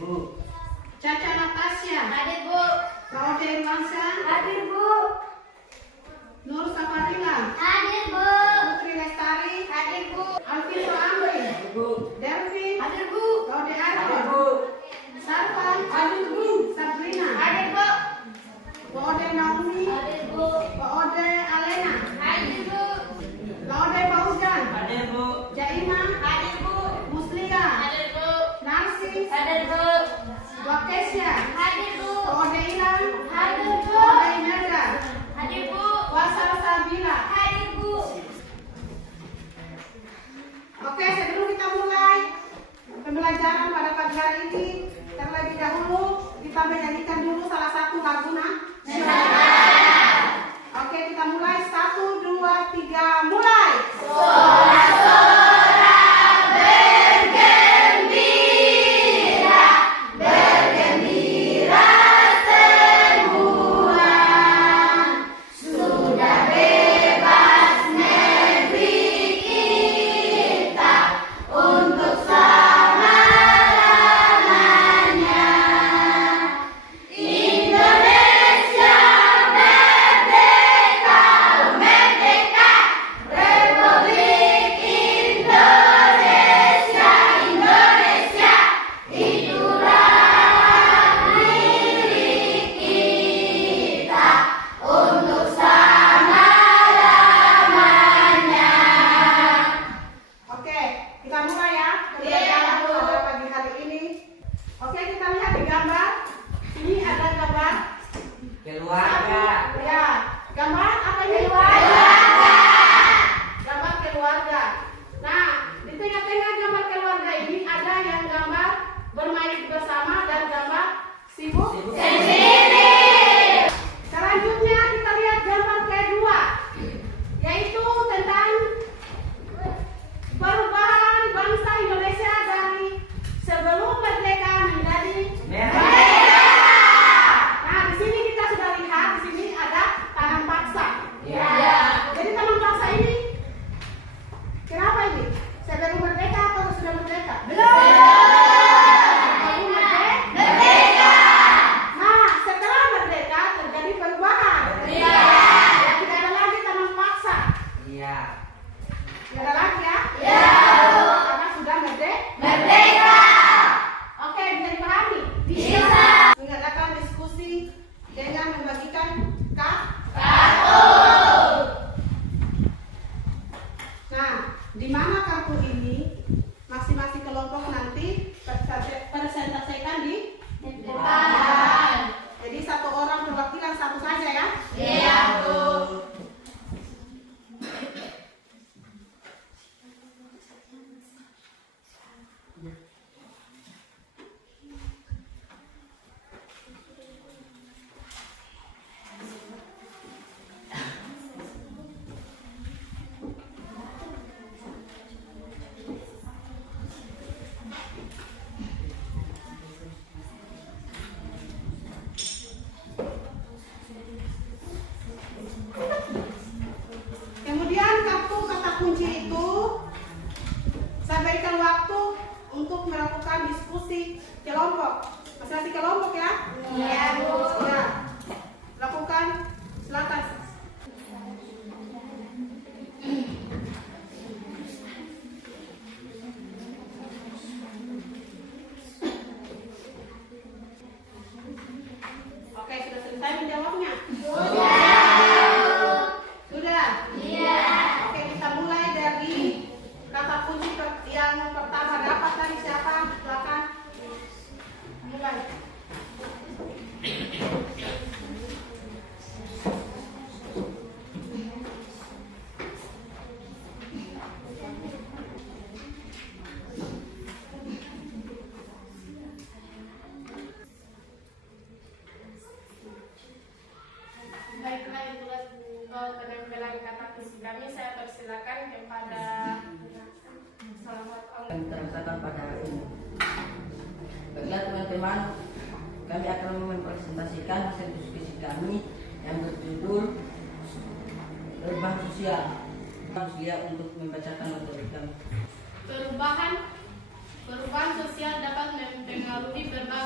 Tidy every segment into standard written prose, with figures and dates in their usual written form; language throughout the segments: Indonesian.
Bu. Caca Natasya. Hadir, Bu. Laude Irwansa. Hadir, Bu. Nur Safarila. Hadir, Bu. Putri Lestari. Hadir, Bu. Alvin Amri. Hadir, Bu. Delvin. Hadir, Bu. Laude Hadir, Arthur. Bu. Sarfan. Hadir, Bu. Sabrina. Hadir, Bu. Laude Naomi. Hadir, Bu. Laude Alena. Hadir, Bu. Laude Fauzan. Hadir, Bu. Jaima. Hadir, Bu. Muslia. Hadir, Bu. Narsis. Hadir, Bu. Wakesya. Hadir, Bu. Laude Ilham. Hadir, Bu. Laude Imelda. Hadir, Bu. Wasal Sabila. Hadir, Bu. Oke, sebelum kita mulai pembelajaran pada pagi hari ini, terlebih dahulu kita menyanyikan dulu salah satu lagu Oke, kita mulai 1, 2, 3, mulai. Oke, kita mulai ya pembelajaran pada pagi hari ini. Oke, kita lihat di gambar. Ini ada gambar. Keluarga. Ya, gambar apa ini? Gambar keluarga. Nah, di tengah-tengah gambar keluarga ini ada yang gambar bermain bersama dan gambar sibuk sendiri. Selanjutnya kita lihat gambar kedua, yaitu tentang perubahan bangsa Indonesia dari sebelum merdeka menjadi merdeka. Nah, di sini kita sudah lihat, di sini ada tanam paksa. Ya. Jadi tanam paksa ini kenapa ini? Sebelum merdeka atau sudah merdeka? Belum. Sebelum merdeka. Nah, setelah merdeka terjadi perubahan. Ya, tidak ada lagi tanam paksa. Iya. Tidak ada lagi ya? Karena sudah merdeka. Oke, bisa dipahami? Bisa. Mengadakan diskusi dengan membagikan kartu. Nah, di mana kartu ini masing-masing kelompok nanti presentasikan di depan. Jadi satu orang perwakilan satu saja ya? Iya, Bu. Kemudian kartu kata kunci itu saya berikan waktu untuk melakukan diskusi kelompok. Masing-masing kelompok ya? Iya, Bu. Ya. Lakukan, silakan. Oke, sudah selesai menjawabnya? Sudah? Iya. Oke, kita mulai dari kata kunci yang pertama dapat dari siapa? Silakan. Mulai. Baiklah, itulah penempelan kata kunci kami. Saya persilakan kepada Selamat Kami terangkan pada hari ini. Baiklah teman-teman, kami akan mempresentasikan hasil diskusi kami yang berjudul Perubahan Sosial. Dia untuk membacakan materi kami. perubahan sosial dapat mempengaruhi berbagai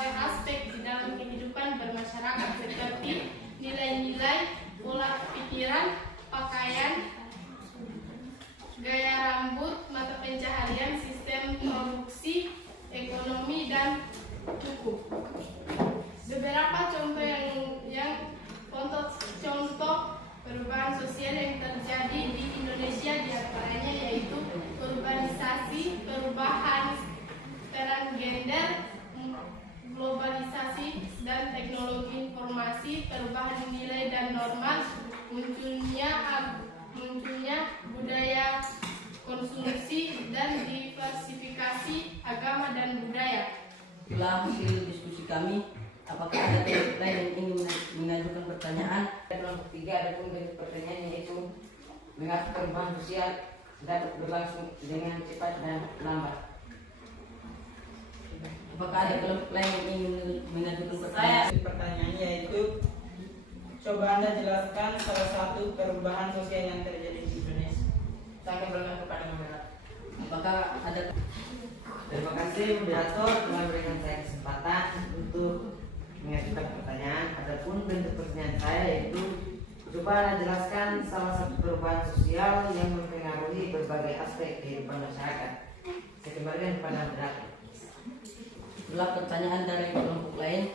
dan teknologi informasi, perubahan nilai dan norma, munculnya budaya konsumsi dan diversifikasi agama dan budaya. Itulah hasil diskusi kami. Apakah ada kelompok lain yang ingin mengajukan pertanyaan? Kelompok 3 ada pun bentuk pertanyaan yaitu mengapa perubahan sosial dapat berlangsung dengan cepat dan lambat. Apakah ada kelompok lain yang ingin mengajukan pertanyaan? Pertanyaannya yaitu, coba Anda jelaskan salah satu perubahan sosial yang terjadi di Indonesia. Saya akan bertanya kepada moderator. Apakah ada? Terima kasih moderator telah memberikan saya kesempatan untuk mengajukan pertanyaan. Adapun bentuk pertanyaan saya yaitu, coba Anda jelaskan salah satu perubahan sosial yang mempengaruhi berbagai aspek kehidupan masyarakat. Saya kembalikan kepada moderator. Itulah pertanyaan dari kelompok lain.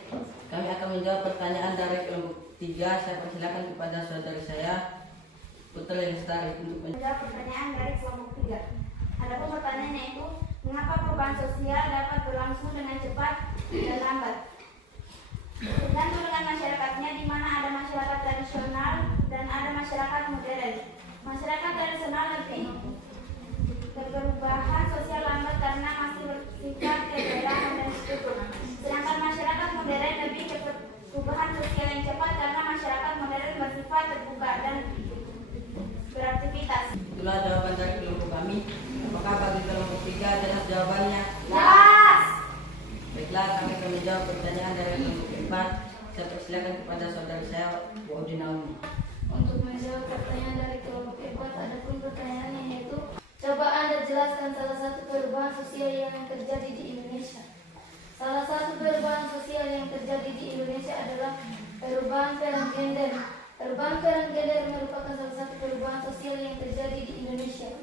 Kami akan menjawab pertanyaan dari kelompok 3. Saya persilakan kepada saudari saya, Putra Lestari, untuk Menjawab pertanyaan dari kelompok 3. Adapun pertanyaannya itu, mengapa perubahan sosial dapat berlangsung dengan cepat dan lambat? Tergantung dengan masyarakatnya, di mana ada masyarakat tradisional dan ada masyarakat modern. Masyarakat tradisional lebih perubahan sosial lambat karena masih bersifat kedaerahan dan struktur. Sedangkan masyarakat modern lebih ke perubahan sosial yang cepat karena masyarakat modern bersifat terbuka dan beraktivitas. Itulah jawaban dari kelompok kami. Apakah bagi kelompok 3 jelas jawabannya? Jelas. Baiklah, kami akan menjawab pertanyaan dari kelompok 4. Saya persilakan kepada saudari saya, Bu Audi Naomi. Untuk menjawab pertanyaan dari kelompok 4, adapun pertanyaannya yaitu, coba Anda jelaskan salah satu perubahan sosial yang terjadi di Indonesia. Salah satu perubahan sosial yang terjadi di Indonesia adalah perubahan peran gender. Perubahan peran gender merupakan salah satu perubahan sosial yang terjadi di Indonesia.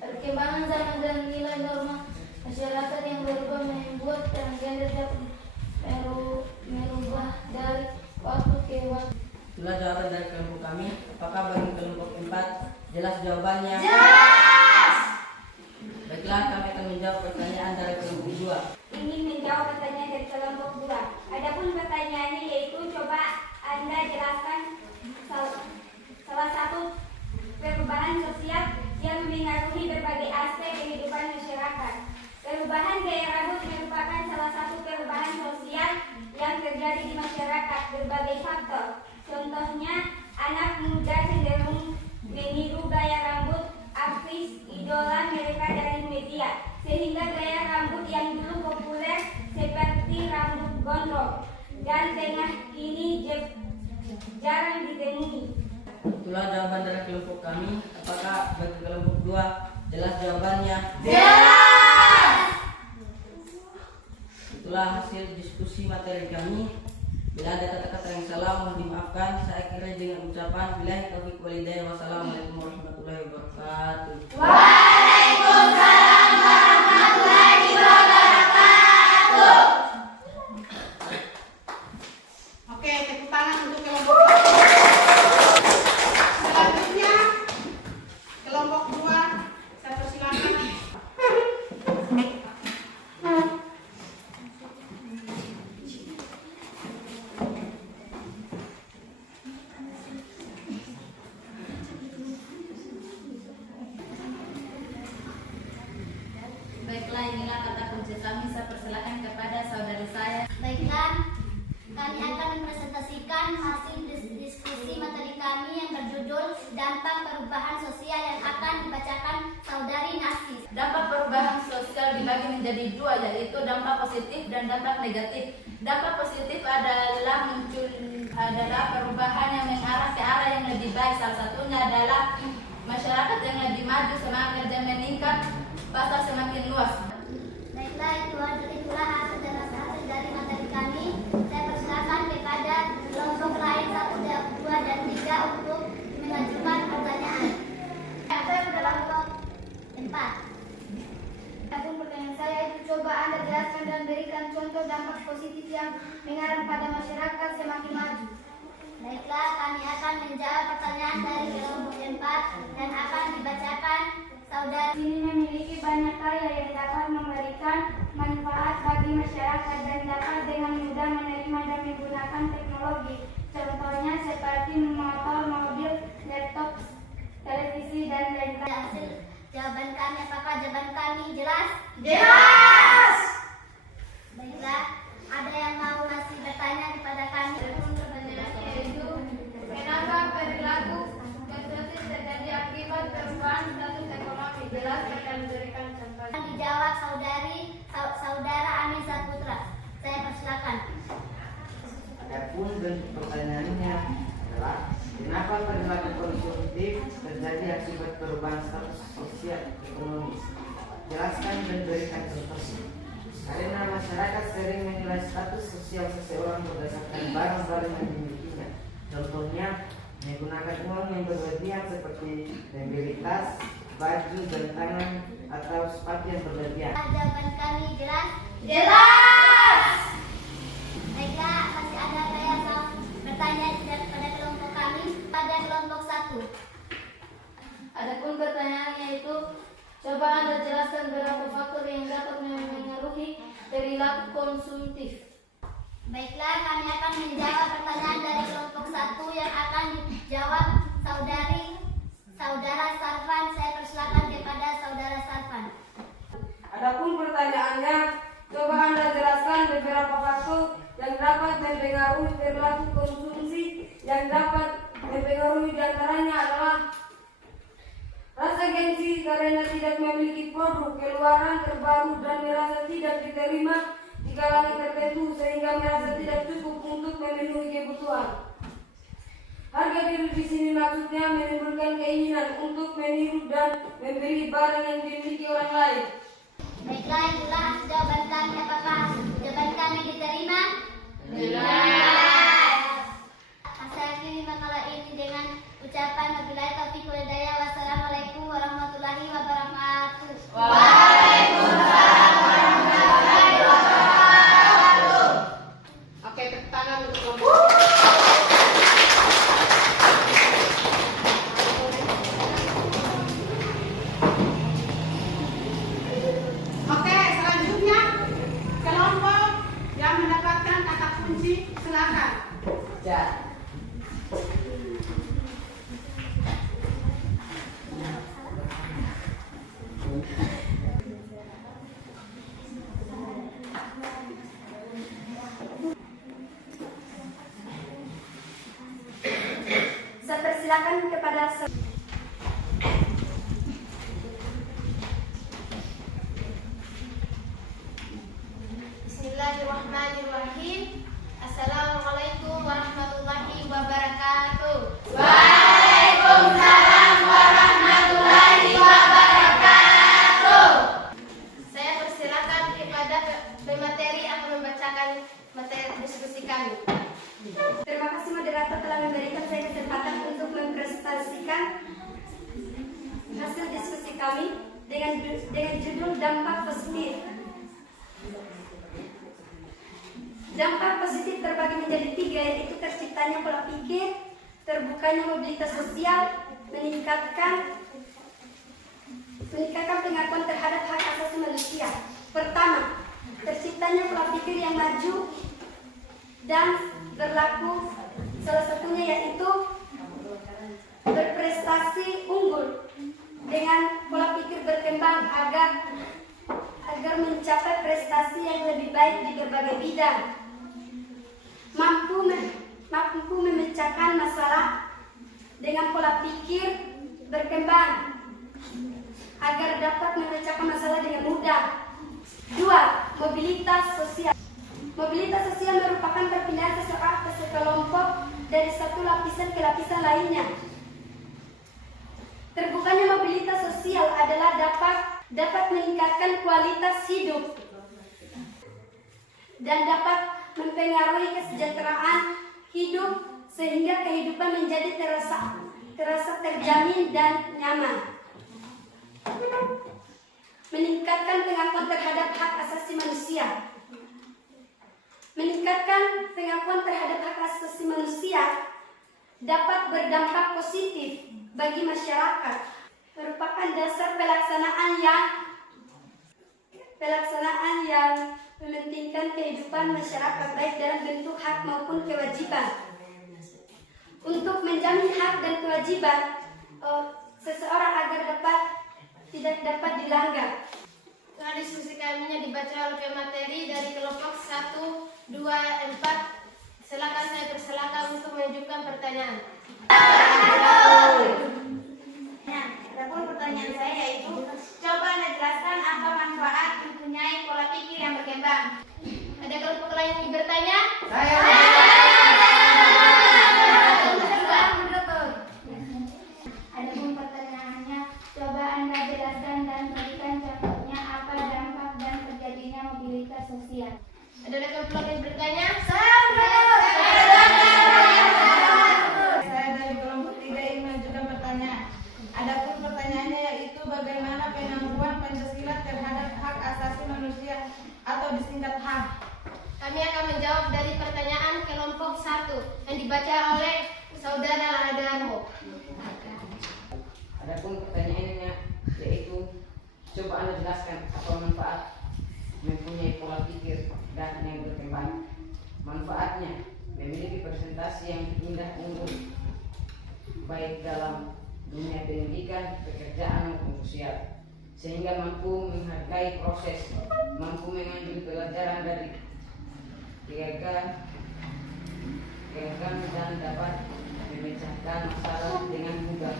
Perkembangan zaman dan nilai norma masyarakat yang berubah membuat peran gender dapat merubah dari waktu ke waktu. Itulah jawaban dari kelompok kami. Apakah bagi kelompok 4 jelas jawabannya? Jelas. Baiklah, kami akan menjawab pertanyaan dari kelompok 2. Ingin menjawab pertanyaan dari kelompok 2. Adapun pertanyaannya yaitu, coba Anda jelaskan salah satu perubahan sosial yang mempengaruhi berbagai aspek kehidupan masyarakat. Perubahan gaya rambut merupakan salah satu perubahan sosial yang terjadi di masyarakat berbagai faktor. Contohnya, anak muda cenderung meniru gaya rambut artis idola mereka dari media, sehingga gaya rambut yang dulu populer seperti rambut gondrong dan tengah ini jarang ditemui. Itulah jawaban dari kelompok kami. Apakah bagi kelompok 2 jelas jawabannya? Jelas. Itulah hasil diskusi materi kami. Bila ada kata-kata yang salah mohon dimaafkan. Saya akhiri dengan ucapan billahi taufiq wal hidayah. Wassalamualaikum warahmatullahi wabarakatuh. Waalaikumsalam warahmatullahi wabarakatuh. Oke, tepuk tangan untuk kelompok. Selanjutnya kelompok 2, saya persilakan. Baiklah, inilah kata kunci kami. Saya persilakan kepada saudari saya. Baiklah, kami akan mempresentasikan hasil diskusi materi kami yang berjudul dampak perubahan sosial yang akan dibacakan saudari Nasi. Dampak perubahan sosial dibagi menjadi 2, yaitu dampak positif dan dampak negatif. Dampak positif adalah perubahan yang mengarah ke arah yang lebih baik. Salah satunya adalah masyarakat yang lebih maju, semangat kerja meningkat, pasar semakin luas. Baiklah, itulah hasil dari materi kami. Saya persilakan kepada kelompok lain 1, 2, dan 3 untuk mengajukan pertanyaan. Saya kelompok 4. Adapun pertanyaan saya itu, coba Anda jelaskan dan berikan contoh dampak positif yang mengarah pada masyarakat semakin maju. Baiklah, kami akan menjawab pertanyaan dari kelompok 4 dan akan dibacakan saudari. Ini memiliki banyak karya yang dapat memberikan manfaat bagi masyarakat dan dapat dengan mudah menerima dan menggunakan kami jelas? Jelas. Baiklah, ada yang mau masih bertanya kepada kami? Pertanyaannya yaitu, kenapa perilaku konsumtif terjadi akibat perubahan status ekonomi? Jelaskan dan berikan contoh. Dijawab saudara Amin Saputra. Saya persilakan. Adapun bentuk pertanyaannya adalah kenapa perilaku konsumtif terjadi akibat perubahan status sosial ekonomi? Jelaskan dan berikan contohnya. Karena masyarakat sering menilai status sosial seseorang berdasarkan barang-barang yang dimilikinya. Contohnya menggunakan uang yang berlebihan seperti membeli tas, baju, jam tangan, atau sepatu yang berlebihan. Jawaban kami jelas? Jelas. Baiklah, masih ada yang mau bertanya pada kelompok kami? Pada kelompok 1. Adapun pertanyaannya itu, coba Anda jelaskan beberapa faktor yang dapat mengaruhi perilaku konsumtif. Baiklah, kami akan menjawab pertanyaan dari kelompok 1 yang akan dijawab saudara Sarvan. Saya persilakan kepada saudara Sarvan. Adapun pertanyaannya, coba Anda jelaskan beberapa faktor yang dapat mempengaruhi perilaku konsumsi. Yang dapat mempengaruhi diantaranya adalah rasa gengsi karena tidak memiliki produk keluaran terbaru dan merasa tidak diterima di kalangan tertentu sehingga merasa tidak cukup untuk memenuhi kebutuhan. Harga diri di sini maksudnya menimbulkan keinginan untuk meniru dan membeli barang yang dimiliki orang lain. Baiklah, itulah jawaban kami. Apakah jawaban kami diterima? Saya akhiri makalah ini dengan ucapan wabillahi taufiq wal hidayah. Wassalamualaikum warahmatullahi wabarakatuh. Waalaikumsalam warahmatullahi wabarakatuh. Oke, tepuk tangan untuk kelompok. Oke, selanjutnya kelompok yang mendapatkan kata kunci, silakan. Ya. Saya persilakan kepada Bismillahirrahmanirrahim. Assalamualaikum warahmatullahi wabarakatuh. Waalaikumsalam warahmatullahi wabarakatuh. Saya persilakan kepada pemateri akan membacakan materi diskusi kami. Terima kasih moderator telah memberikan saya kesempatan untuk mempresentasikan hasil diskusi kami dengan judul dampak positif. Dampak positif terbagi menjadi 3, yaitu terciptanya pola pikir, terbukanya mobilitas sosial, meningkatkan pengakuan terhadap hak asasi manusia. Pertama, terciptanya pola pikir yang maju dan berlaku, salah satunya yaitu berprestasi unggul dengan pola pikir berkembang agar mencapai prestasi yang lebih baik di berbagai bidang, mampu memecahkan masalah dengan pola pikir berkembang agar dapat memecahkan masalah dengan mudah. 2. Mobilitas sosial. Mobilitas sosial merupakan perpindahan seseorang ke sekelompok dari satu lapisan ke lapisan lainnya. Terbukanya mobilitas sosial adalah dapat meningkatkan kualitas hidup dan dapat mempengaruhi kesejahteraan hidup sehingga kehidupan menjadi terasa terjamin dan nyaman. Meningkatkan pengakuan terhadap hak asasi manusia. Meningkatkan pengakuan terhadap hak asasi manusia dapat berdampak positif bagi masyarakat, merupakan dasar pelaksanaan yang mementingkan kehidupan masyarakat baik dalam bentuk hak maupun kewajiban. Untuk menjamin hak dan kewajiban seseorang agar tidak dapat dilanggar. Setelah diskusi kami dibaca oleh materi dari kelompok 1, 2, 4. Silakan saya persilakan untuk mengajukan pertanyaan. Adapun pertanyaan saya yaitu, coba Anda jelaskan apa manfaat mempunyai pola pikir yang berkembang. Ada kelompok lain yang bertanya? Adapun pertanyaannya, coba Anda jelaskan dan berikan contohnya apa dampak dan terjadinya mobilitas sosial. Ada kelompok lain yang bertanya? Saya dari kelompok 3 ingin mengajukan pertanyaan. Adapun pertanyaannya yaitu bagaimana pengakuan Pancasila terhadap hak asasi manusia atau disingkat HAM. Kami akan menjawab dari pertanyaan kelompok 1 yang dibaca oleh Saudara Ladarmo. Adapun pertanyaannya yaitu, coba Anda jelaskan apa manfaat mempunyai pola pikir dan yang berkembang. Manfaatnya memiliki presentasi yang indah unggul baik dalam dunia pendidikan, pekerjaan maupun sosial, sehingga mampu menghargai proses, mampu mengambil pelajaran dari kegagalan dan dapat memecahkan masalah dengan mudah.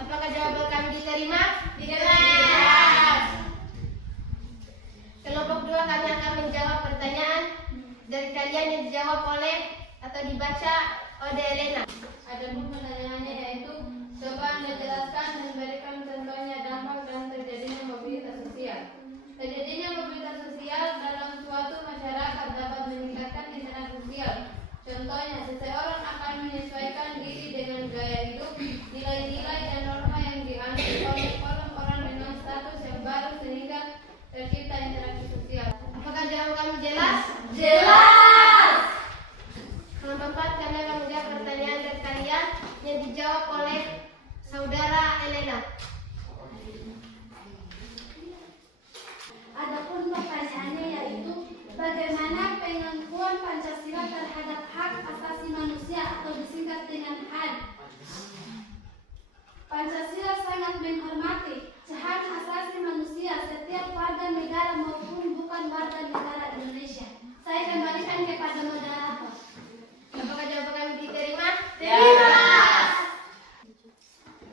Apakah jawaban kami diterima? Jelas. Kelompok 2 kami akan menjawab pertanyaan dari kalian yang dijawab oleh atau dibaca oleh Elena. Adapun pertanyaannya yaitu, coba Anda jelaskan dan berikan contohnya dampak dan terjadinya mobilitas sosial. Terjadinya mobilitas sosial dalam suatu masyarakat dapat meningkatkan kesenjangan sosial. Contohnya, seseorang akan menyesuaikan diri dengan gaya hidup, nilai-nilai dan norma yang dianut oleh orang-orang dengan status yang baru sehingga tercipta interaksi sosial. Apakah jawaban kami jelas? Jelas. Kelompok 4 kami akan menjawab pertanyaan dari kalian yang dijawab oleh Saudara Elena. Adapun pertanyaannya yaitu, bagaimana pengakuan Pancasila terhadap hak asasi manusia atau disingkat dengan HAM. Pancasila sangat menghormati hak asasi manusia setiap warga negara maupun bukan warga negara Indonesia. Saya kembalikan kepada moderator. Apakah jawaban kami diterima? Jelas.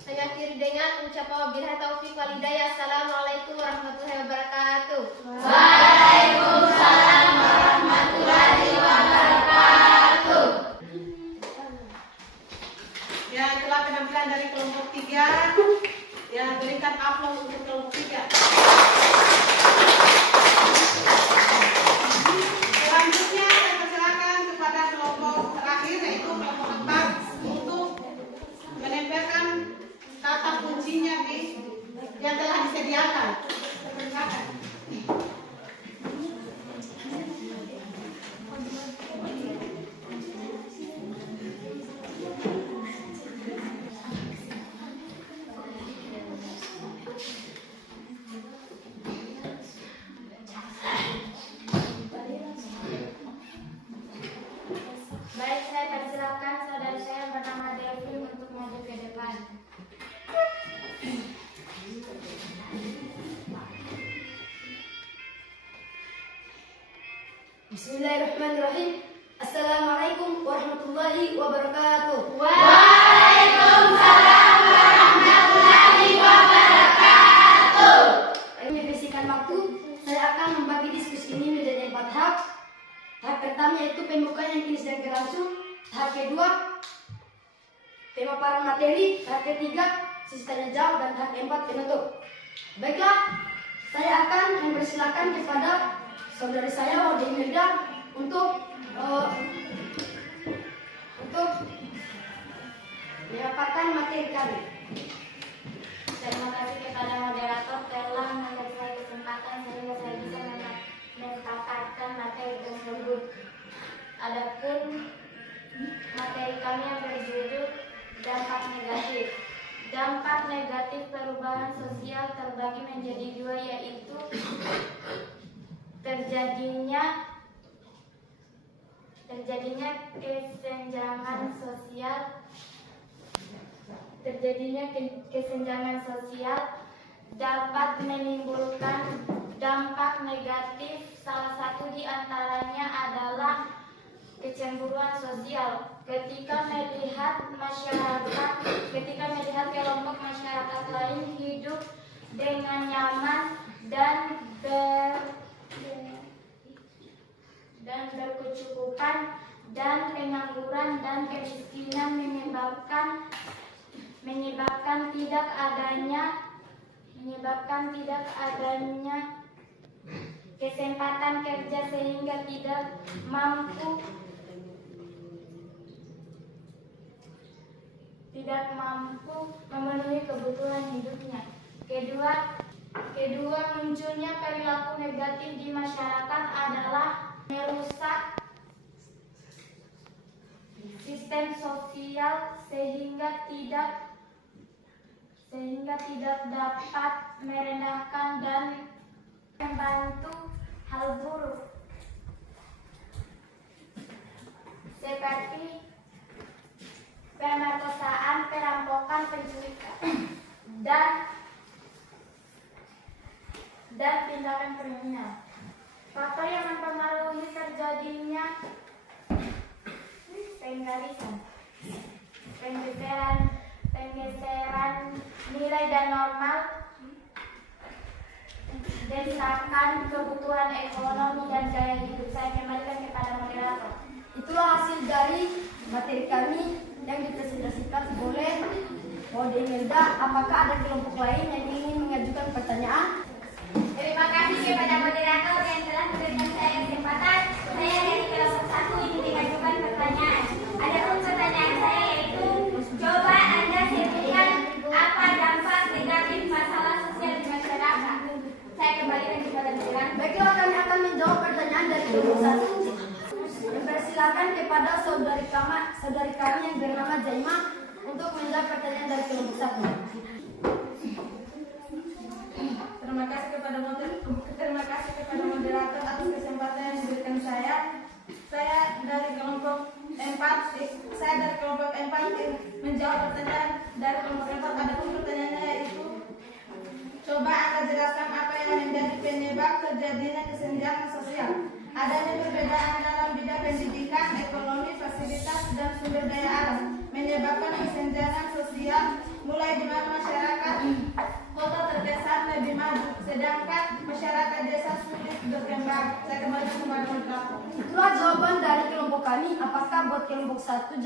Saya akhiri dengan ucapan wabillahi taufiq wal hidayah. Assalamualaikum warahmatullahi wabarakatuh. Waalaikumsalam warahmatullahi wabarakatuh. Ya, itulah penampilan dari kelompok 3. Ya, berikan aplaus untuk kelompok 3. Selanjutnya saya persilakan kepada kelompok terakhir yaitu kelompok 4 untuk menempelkan kata kuncinya yang telah disediakan. Persilakan. Baik, saya persilakan saudara saya yang bernama Delvin untuk maju ke depan. Bismillahirrahmanirrahim. Assalamualaikum warahmatullahi wabarakatuh. Waalaikumsalam warahmatullahi wabarakatuh. Membersihkan waktu, saya akan membagi diskusi ini menjadi 4 tahap. Tahap pertama yaitu pembukaan yang kini sedang berlangsung. Tahap kedua, pemaparan materi. Tahap ketiga, sesi tanya jawab, dan tahap keempat penutup. Baiklah, saya akan mempersilakan kepada saudari saya Ode Imelda untuk memaparkan materi kami. Terima kasih kepada moderator telah memberi saya kesempatan sehingga saya bisa memaparkan materi tersebut. Adapun materi kami yang berjudul dampak negatif. Dampak negatif perubahan sosial terbagi menjadi 2, yaitu terjadinya kesenjangan sosial dapat menimbulkan dampak negatif. Salah satu di antaranya adalah kecemburuan sosial. Ketika melihat kelompok masyarakat lain hidup dengan nyaman dan berkecukupan, dan pengangguran dan kemiskinan menyebabkan tidak adanya kesempatan kerja sehingga tidak mampu memenuhi kebutuhan hidupnya. Kedua, munculnya perilaku negatif di masyarakat adalah merusak sistem sosial sehingga tidak dapat merendahkan dan membantu hal buruk seperti pemerkosaan, perampokan, penculikan, dan tindakan kriminal. Faktor yang mempengaruhi terjadinya penggarisan, penggeseran nilai dan normal, desakan kebutuhan ekonomi dan gaya hidup. Saya kembalikan kepada moderator. Itulah hasil dari materi kami yang dipresentasikan oleh Mode Melda. Apakah ada kelompok lain yang ingin mengajukan pertanyaan? Terima kasih kepada moderator yang telah memberikan saya kesempatan. Saya dari kelompok 1 ingin mengajukan pertanyaan. Adapun pertanyaan saya yaitu, coba Anda sebutkan apa dampak negatif masalah sosial di masyarakat. Saya kembalikan kepada moderator. Baiklah, kami akan menjawab pertanyaan dari kelompok 1. Mempersilakan kepada saudari kami yang bernama Jaima untuk menjawab pertanyaan dari kelompok 1. Terima kasih kepada moderator atas kesempatan yang diberikan saya. Saya dari kelompok 4 menjawab pertanyaan dari kelompok 4. Adapun pertanyaannya yaitu, coba Anda jelaskan apa yang menjadi penyebab terjadinya kesenjangan sosial. Adanya perbedaan dalam bidang pendidikan, ekonomi, fasilitas, dan sumber daya alam menyebabkan kesenjangan sosial, mulai di mana masyarakat kota terkesan lebih maju, sedangkan masyarakat desa sulit berkembang. Saya kembali kepada moderator. Itulah jawaban dari kelompok kami. Apakah buat kelompok 1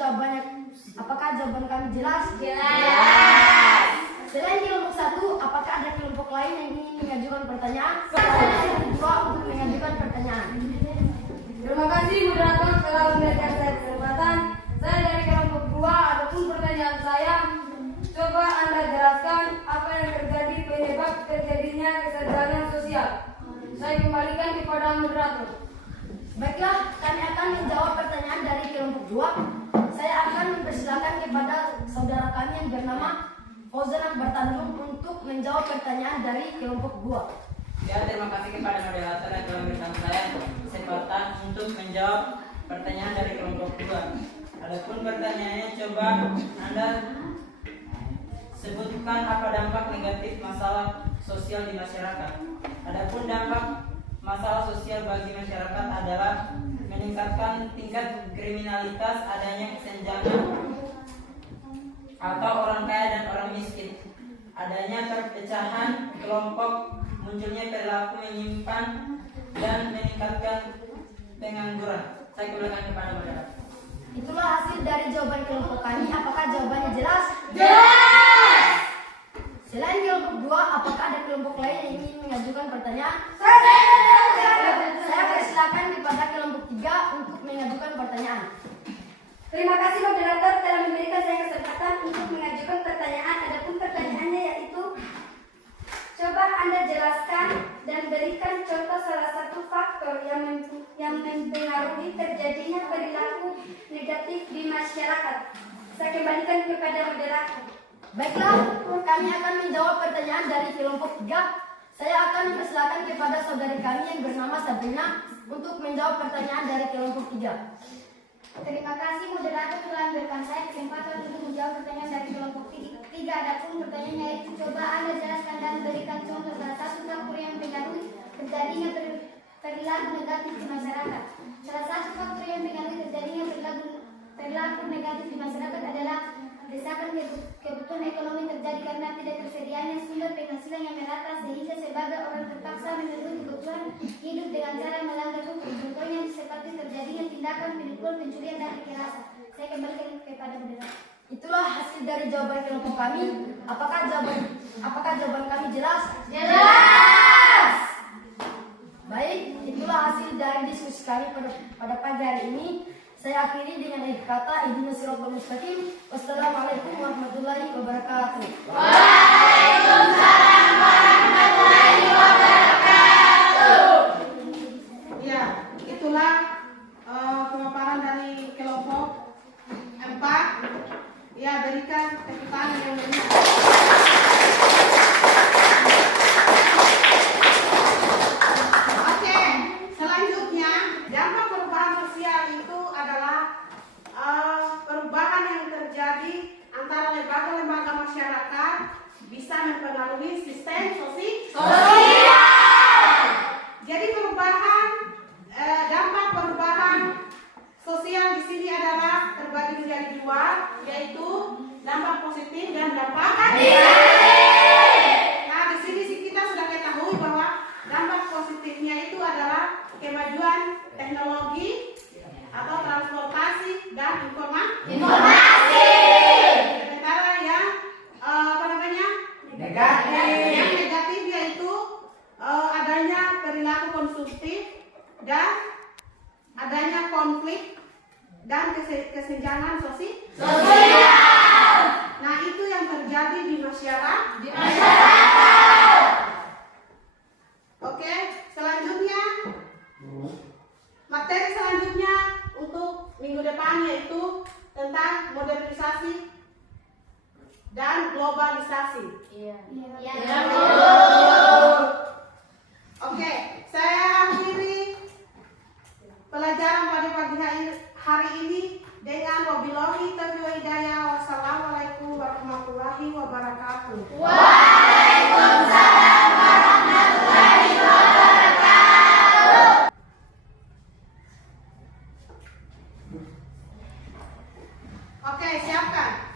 apakah jawaban kami jelas? Jelas. Selain kelompok 1, apakah ada kelompok lain yang ingin mengajukan pertanyaan? Saya berdua untuk mengajukan pertanyaan. Terima kasih moderator telah memberikan saya kesempatan. Saya dari kelompok 2. Adapun pertanyaan saya, coba Anda jelaskan apa yang terjadi penyebab terjadinya kesenjangan sosial. Saya kembalikan kepada moderator. Baiklah, kami akan menjawab pertanyaan dari kelompok 2. Saya akan mempersilakan kepada saudara kami yang bernama Fauzan Bertandung untuk menjawab pertanyaan dari kelompok 2. Ya, terima kasih kepada moderator yang telah memberikan saya kesempatan untuk menjawab pertanyaan dari kelompok 2. Adapun pertanyaannya, coba Anda sebutkan apa dampak negatif masalah sosial di masyarakat. Adapun dampak masalah sosial bagi masyarakat adalah meningkatkan tingkat kriminalitas, adanya kesenjangan atau orang kaya dan orang miskin, adanya perpecahan kelompok, munculnya perilaku menyimpan, dan meningkatkan pengangguran. Saya kembalikan kepada moderator. Itulah hasil dari jawaban kelompok kami. Apakah jawabannya jelas? Jelas. Selain kelompok 2, apakah ada kelompok lain yang ingin mengajukan pertanyaan? Saya persilakan kepada kelompok 3 untuk mengajukan pertanyaan. Terima kasih moderator telah memberikan saya kesempatan untuk mengajukan pertanyaan. Adapun pertanyaannya yaitu, coba Anda jelaskan dan berikan contoh salah satu faktor yang mempengaruhi terjadinya perilaku negatif di masyarakat. Saya kembalikan kepada moderator. Baiklah, kami akan menjawab pertanyaan dari kelompok 3. Saya akan mempersilakan kepada saudari kami yang bernama Sabrina untuk menjawab pertanyaan dari kelompok 3. Terima kasih moderator telah memberikan saya kesempatan untuk menjawab pertanyaan dari kelompok 3. Adapun pertanyaannya yaitu coba Anda jelaskan dan berikan contoh salah satu faktor yang mempengaruhi terjadinya perilaku negatif di masyarakat. Salah satu faktor yang mempengaruhi terjadinya perilaku negatif di masyarakat adalah desakan kebutuhan ekonomi terjadi karena tidak tersedianya sumber penghasilan yang merata sehingga sebagai orang terpaksa memenuhi kebutuhan hidup dengan cara melanggar hukum. Contohnya seperti terjadinya tindakan penipuan, pencurian dan kekerasan. Saya kembalikan kepada moderator. Itulah hasil dari jawaban kelompok kami. Apakah jawaban kami jelas? Jelas. Baik, itulah hasil dari diskusi kami pada pagi hari ini. Saya akhiri dengan akhir kata ihdinas siratal mustaqim. Wassalamualaikum warahmatullahi wabarakatuh. Waalaikumsalam warahmatullahi wabarakatuh. Ya, itulah pemaparan dari kelompok 4. Ya, berikan tepuk tangan yang meriah. Oke, selanjutnya dampak perubahan sosial itu adalah perubahan yang terjadi antara lembaga-lembaga masyarakat bisa mempengaruhi sistem sosial. Jadi dampak perubahan sosial di sini adalah terbagi menjadi 2, yaitu dampak positif dan dampak negatif. Nah, di sini kita sudah ketahui bahwa dampak positifnya itu adalah kemajuan teknologi atau transportasi dan informasi. Sementara yang Negatif. yang negatif yaitu adanya perilaku konsumtif dan adanya konflik dan kesenjangan sosial. Nah, itu yang terjadi di masyarakat. Oke, selanjutnya materi selanjutnya untuk minggu depan yaitu tentang modernisasi dan globalisasi. Oke, saya akhiri pelajaran pada pagi hari ini dengan wabillahi taufiq wal hidayah. Wassalamualaikum warahmatullahi wabarakatuh. Waalaikumsalam warahmatullahi wabarakatuh. Oke, siapkan.